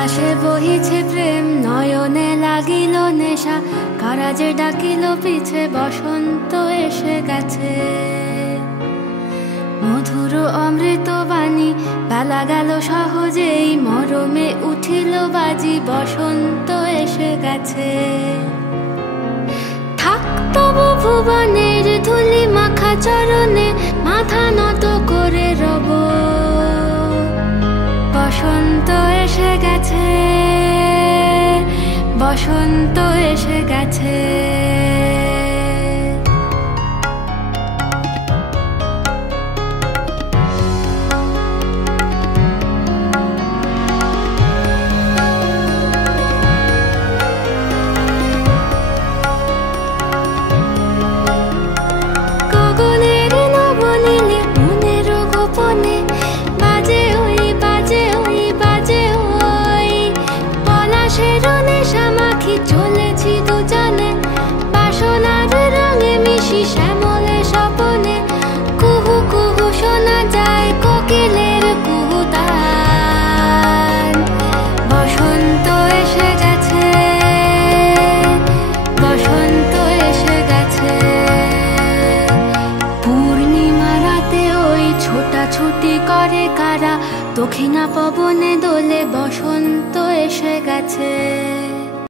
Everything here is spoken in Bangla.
পলাশে বহিছে প্রেম, নয়নে লাগিল নেশা, কারা যে ডাকিল পিছে, বসন্ত এসে গেছে। মধুর অমৃত বাণী, বেলা গেল সহজেই, মরমে উঠিল বাজি, বসন্ত এসে গেছে। থাক তবু ভুবনের ধুলি মাখা চরণে, মাথা নত করে রব, বসন্ত এসে গেছে, বসন্ত এসে গেছে। গগনের নবনীলে মনের গোপনে, বাজে ওই বাজে ওই বাজে ওই, পলাশের নেশা মাখি চলেছি দুজনে, বাসনার রঙে মিশি শ্যামলে স্বপনে, কুহু কুহু শোনা যায় কোকিলের কুহুতান। বসন্ত এসে গেছে, বসন্ত এসে গেছে। পূর্ণিমা রাতে ওই ছোটাছুটি করে কারা, দক্ষিণা পবনে দোলে